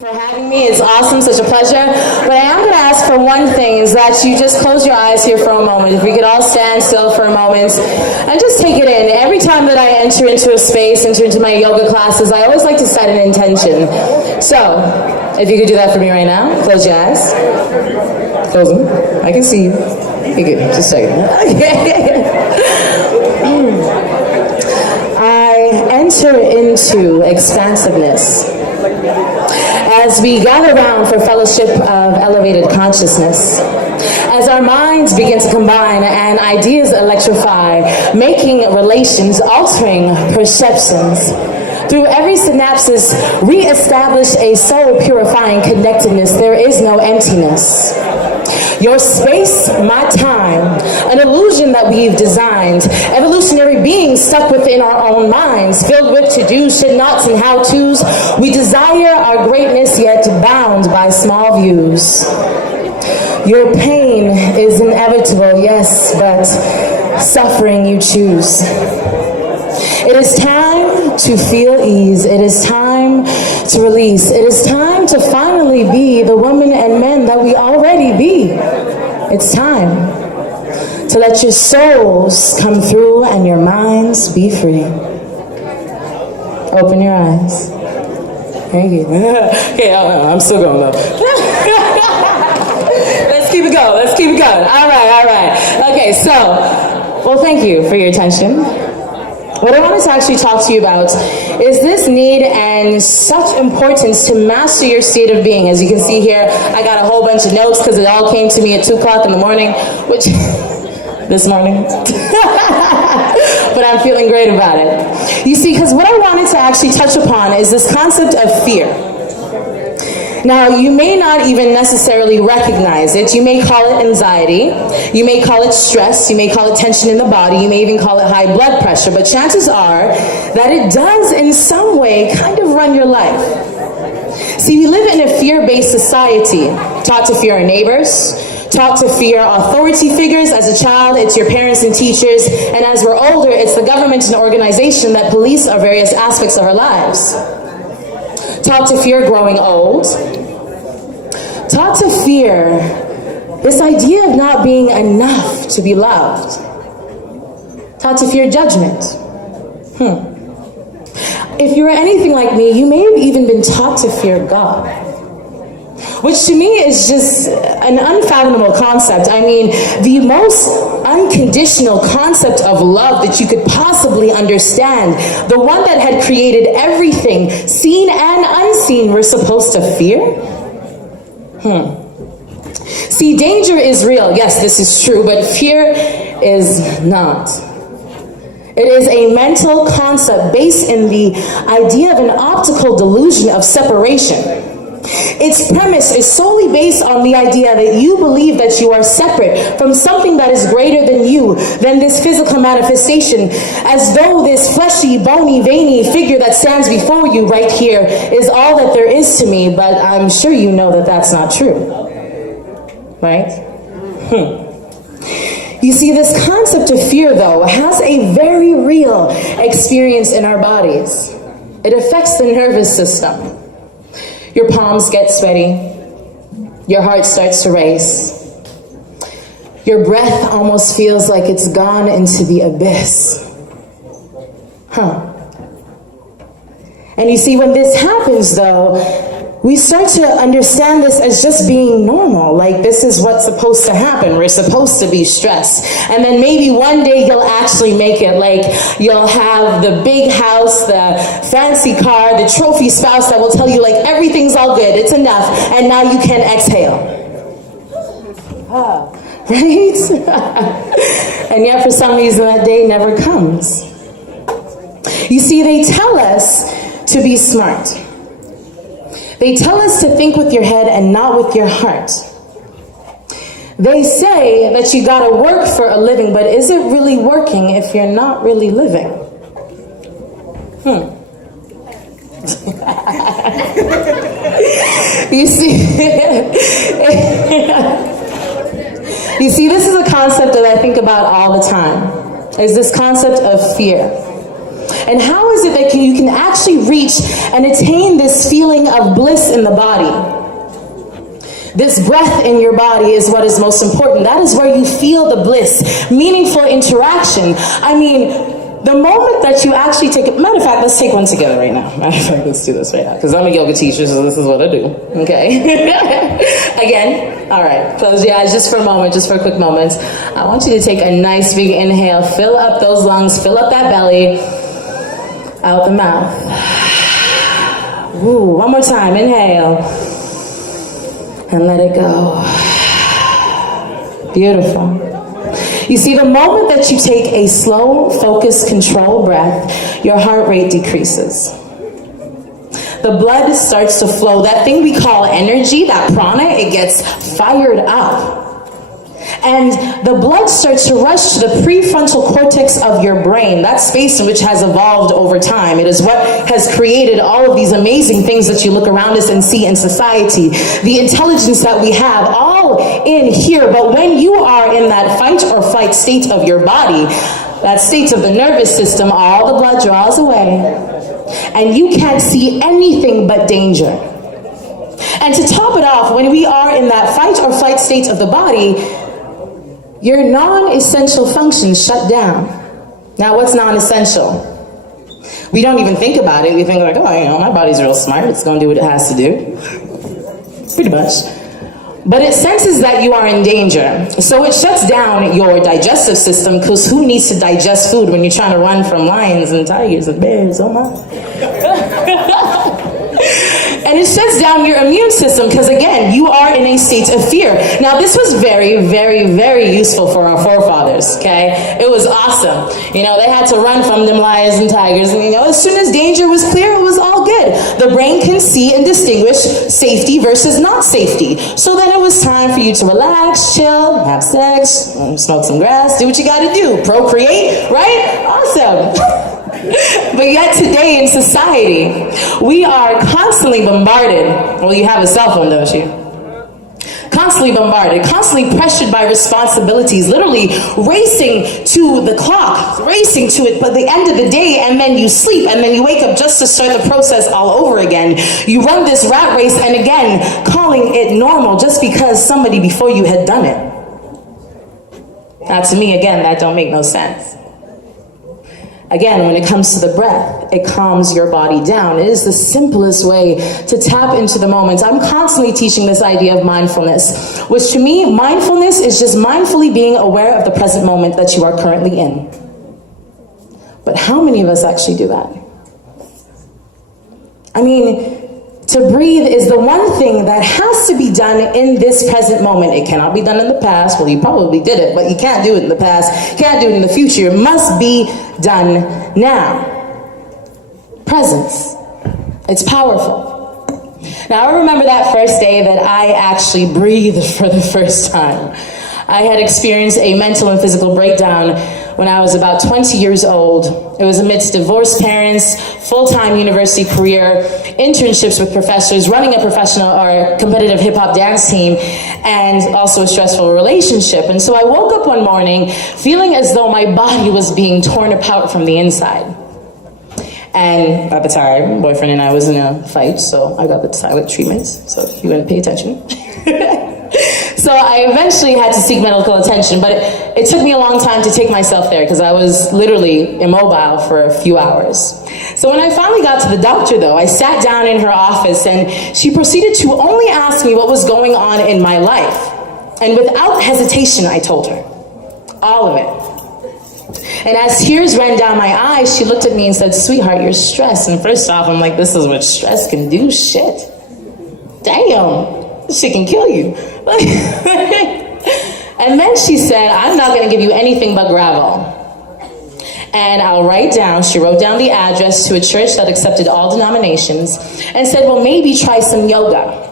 For having me. It's awesome, such a pleasure. But I am going to ask for one thing, is that you just close your eyes here for a moment. If we could all stand still for a moment and just take it in. Every time that I enter into a space, enter into my yoga classes, I always like to set an intention. So, if you could do that for me right now, close your eyes. Close them. I can see you. Okay, good. Just a second. I enter into expansiveness as we gather around for fellowship of elevated consciousness, as our minds begin to combine and ideas electrify, making relations, altering perceptions. Through every synapsis, re-establish a soul-purifying connectedness. There is no emptiness. Your space, my time, an illusion that we've designed, evolutionary beings stuck within our own minds, filled with to-dos, should-nots, and how-tos. We desire our greatness, yet bound by small views. Your pain is inevitable, yes, but suffering you choose. It is time to feel ease. It is time to release. It is time to finally be the women and men that we already be. It's time to let your souls come through and your minds be free. Open your eyes. Thank you. Okay, I'm still going though. Let's keep it going. Let's keep it going. All right. Okay, so, well, thank you for your attention. What I wanted to actually talk to you about is this need and such importance to master your state of being. As you can see here, I got a whole bunch of notes because it all came to me at 2 o'clock in the morning, which, this morning. But I'm feeling great about it. You see, because what I wanted to actually touch upon is this concept of fear. Now, you may not even necessarily recognize it. You may call it anxiety. You may call it stress. You may call it tension in the body. You may even call it high blood pressure. But chances are that it does in some way kind of run your life. See, we live in a fear-based society, taught to fear our neighbors, taught to fear authority figures. As a child, it's your parents and teachers. And as we're older, it's the government and organization that police our various aspects of our lives. Taught to fear growing old. Taught to fear this idea of not being enough to be loved. Taught to fear judgment. If you're anything like me, you may have even been taught to fear God, which to me is just an unfathomable concept. I mean, the most unconditional concept of love that you could possibly understand, the one that had created everything, seen and unseen, we're supposed to fear? See, danger is real. Yes, this is true, but fear is not. It is a mental concept based in the idea of an optical delusion of separation. Its premise is solely based on the idea that you believe that you are separate from something that is greater than you, than this physical manifestation, as though this fleshy, bony, veiny figure that stands before you right here is all that there is to me, but I'm sure you know that that's not true. Right? You see, this concept of fear, though, has a very real experience in our bodies. It affects the nervous system. Your palms get sweaty. Your heart starts to race. Your breath almost feels like it's gone into the abyss. And you see, when this happens, though, we start to understand this as just being normal. Like, this is what's supposed to happen. We're supposed to be stressed. And then maybe one day you'll actually make it. Like, you'll have the big house, the fancy car, the trophy spouse that will tell you, like, everything's all good, it's enough, and now you can exhale. Right? And yet, for some reason, that day never comes. You see, they tell us to be smart. They tell us to think with your head and not with your heart. They say that you gotta work for a living, but is it really working if you're not really living? You see, this is a concept that I think about all the time, is this concept of fear. And how is it that you can actually reach and attain this feeling of bliss in the body? This breath in your body is what is most important. That is where you feel the bliss, meaningful interaction. I mean, the moment that you actually take it, matter of fact, let's take one together right now. Matter of fact, let's do this right now, because I'm a yoga teacher, so this is what I do, okay? Again, all right, close your eyes just for a moment, just for a quick moment. I want you to take a nice big inhale, fill up those lungs, fill up that belly, out the mouth. Ooh, one more time, inhale. And let it go. Beautiful. You see, the moment that you take a slow, focused, controlled breath, your heart rate decreases. The blood starts to flow. That thing we call energy, that prana, it gets fired up. And the blood starts to rush to the prefrontal cortex of your brain, that space in which has evolved over time. It is what has created all of these amazing things that you look around us and see in society. The intelligence that we have, all in here. But when you are in that fight or flight state of your body, that state of the nervous system, all the blood draws away. And you can't see anything but danger. And to top it off, when we are in that fight or flight state of the body, your non-essential functions shut down. Now, what's non-essential? We don't even think about it. We think like, oh, my body's real smart. It's going to do what it has to do. Pretty much. But it senses that you are in danger. So it shuts down your digestive system, because who needs to digest food when you're trying to run from lions and tigers and bears? Oh my. And it shuts down your immune system, because again, you are in a state of fear. Now, this was very, very, very useful for our forefathers, okay? It was awesome. They had to run from them lions and tigers, and as soon as danger was clear, it was all good. The brain can see and distinguish safety versus not safety. So then it was time for you to relax, chill, have sex, smoke some grass, do what you gotta do, procreate, right? Awesome. But yet today in society, we are constantly bombarded. Well, you have a cell phone, don't you? Constantly bombarded, constantly pressured by responsibilities, literally racing to the clock, racing to it, but the end of the day, and then you sleep, and then you wake up just to start the process all over again. You run this rat race, and again, calling it normal just because somebody before you had done it. Now, to me, again, that don't make no sense. Again, when it comes to the breath, it calms your body down. It is the simplest way to tap into the moment. I'm constantly teaching this idea of mindfulness, which to me, mindfulness is just mindfully being aware of the present moment that you are currently in. But how many of us actually do that? I mean, to breathe is the one thing that has to be done in this present moment. It cannot be done in the past. Well, you probably did it, but you can't do it in the past. You can't do it in the future. It must be done now. Presence. It's powerful. Now, I remember that first day that I actually breathed for the first time. I had experienced a mental and physical breakdown when I was about 20 years old. It was amidst divorced parents, full-time university career, internships with professors, running a professional or competitive hip-hop dance team, and also a stressful relationship. And so I woke up one morning feeling as though my body was being torn apart from the inside. And at the time, boyfriend and I was in a fight, so I got the silent treatment, so you wouldn't pay attention. So I eventually had to seek medical attention, but it took me a long time to take myself there because I was literally immobile for a few hours. So when I finally got to the doctor, though, I sat down in her office and she proceeded to only ask me what was going on in my life. And without hesitation, I told her all of it. And as tears ran down my eyes, she looked at me and said, "Sweetheart, you're stressed." And first off, I'm like, this is what stress can do? Shit. Damn. Shit can kill you. And then she said, "I'm not going to give you anything but gravel. And I'll write down," she wrote down the address to a church that accepted all denominations, and said, "Well, maybe try some yoga."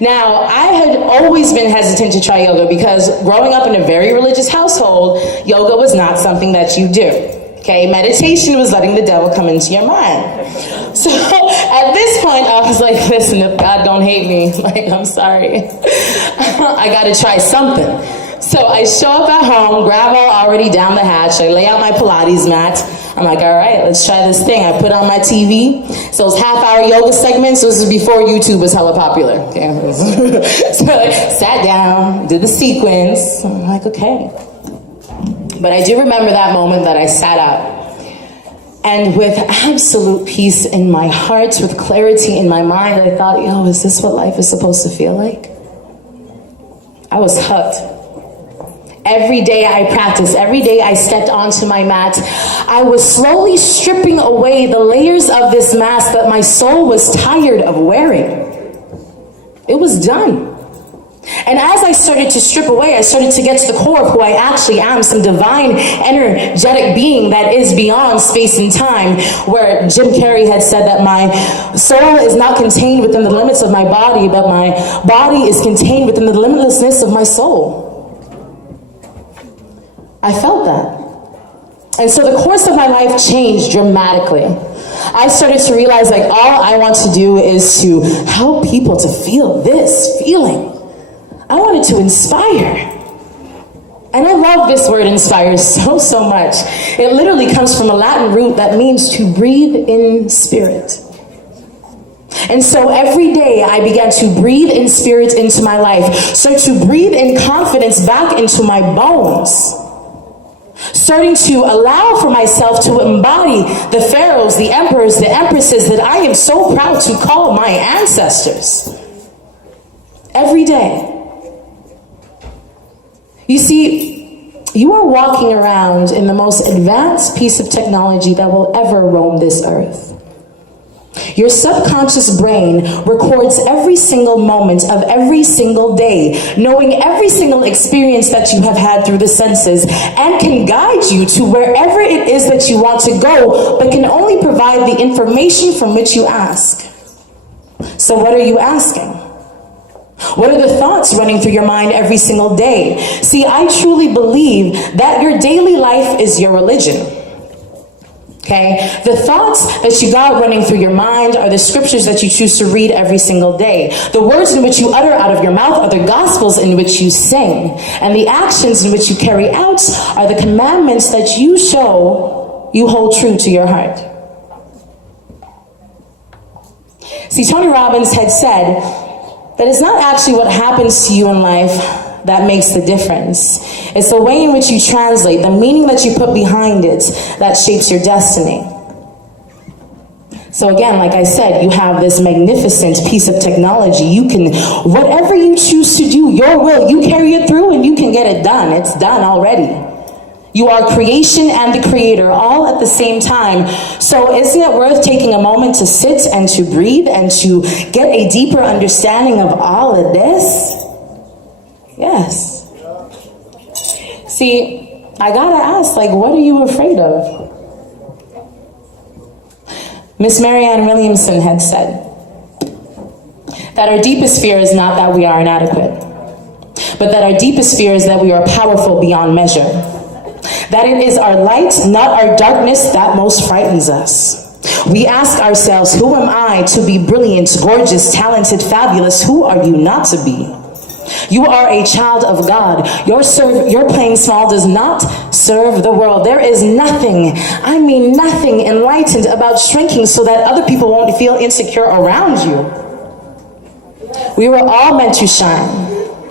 Now, I had always been hesitant to try yoga because growing up in a very religious household, yoga was not something that you do. Okay, meditation was letting the devil come into your mind. So at this point, I was like, listen, if God don't hate me, like, I'm sorry. I gotta try something. So I show up at home, gravel already down the hatch. I lay out my Pilates mat. I'm like, all right, let's try this thing. I put on my TV. So those half-hour yoga segments, this is before YouTube was hella popular. Okay? So I sat down, did the sequence. I'm like, okay. But I do remember that moment that I sat up. And with absolute peace in my heart, with clarity in my mind, I thought, is this what life is supposed to feel like? I was hooked. Every day I practiced, every day I stepped onto my mat, I was slowly stripping away the layers of this mask that my soul was tired of wearing. It was done. And as I started to strip away, I started to get to the core of who I actually am, some divine, energetic being that is beyond space and time, where Jim Carrey had said that my soul is not contained within the limits of my body, but my body is contained within the limitlessness of my soul. I felt that. And so the course of my life changed dramatically. I started to realize all I want to do is to help people to feel this feeling. I wanted to inspire. And I love this word inspire so much. It literally comes from a Latin root that means to breathe in spirit. And so every day I began to breathe in spirit into my life. So to breathe in confidence back into my bones. Starting to allow for myself to embody the pharaohs, the emperors, the empresses that I am so proud to call my ancestors. Every day. You see, you are walking around in the most advanced piece of technology that will ever roam this earth. Your subconscious brain records every single moment of every single day, knowing every single experience that you have had through the senses, and can guide you to wherever it is that you want to go, but can only provide the information from which you ask. So what are you asking? What are the thoughts running through your mind every single day? See, I truly believe that your daily life is your religion. Okay? The thoughts that you got running through your mind are the scriptures that you choose to read every single day. The words in which you utter out of your mouth are the gospels in which you sing. And the actions in which you carry out are the commandments that you show you hold true to your heart. See, Tony Robbins had said that it's not actually what happens to you in life that makes the difference. It's the way in which you translate, the meaning that you put behind it, that shapes your destiny. So again, like I said, you have this magnificent piece of technology. You can, whatever you choose to do, your will, you carry it through and you can get it done. It's done already. You are creation and the creator all at the same time. So isn't it worth taking a moment to sit and to breathe and to get a deeper understanding of all of this? Yes. See, I gotta ask, what are you afraid of? Miss Marianne Williamson had said that our deepest fear is not that we are inadequate, but that our deepest fear is that we are powerful beyond measure. That it is our light, not our darkness, that most frightens us. We ask ourselves, who am I to be brilliant, gorgeous, talented, fabulous? Who are you not to be? You are a child of God. Your playing small does not serve the world. There is nothing, I mean nothing enlightened about shrinking so that other people won't feel insecure around you. We were all meant to shine,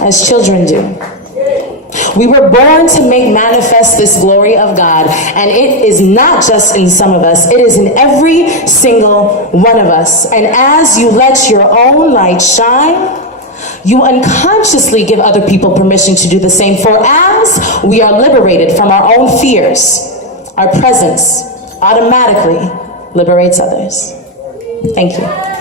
as children do. We were born to make manifest this glory of God, and it is not just in some of us, it is in every single one of us. And as you let your own light shine, you unconsciously give other people permission to do the same. For as we are liberated from our own fears, our presence automatically liberates others. Thank you.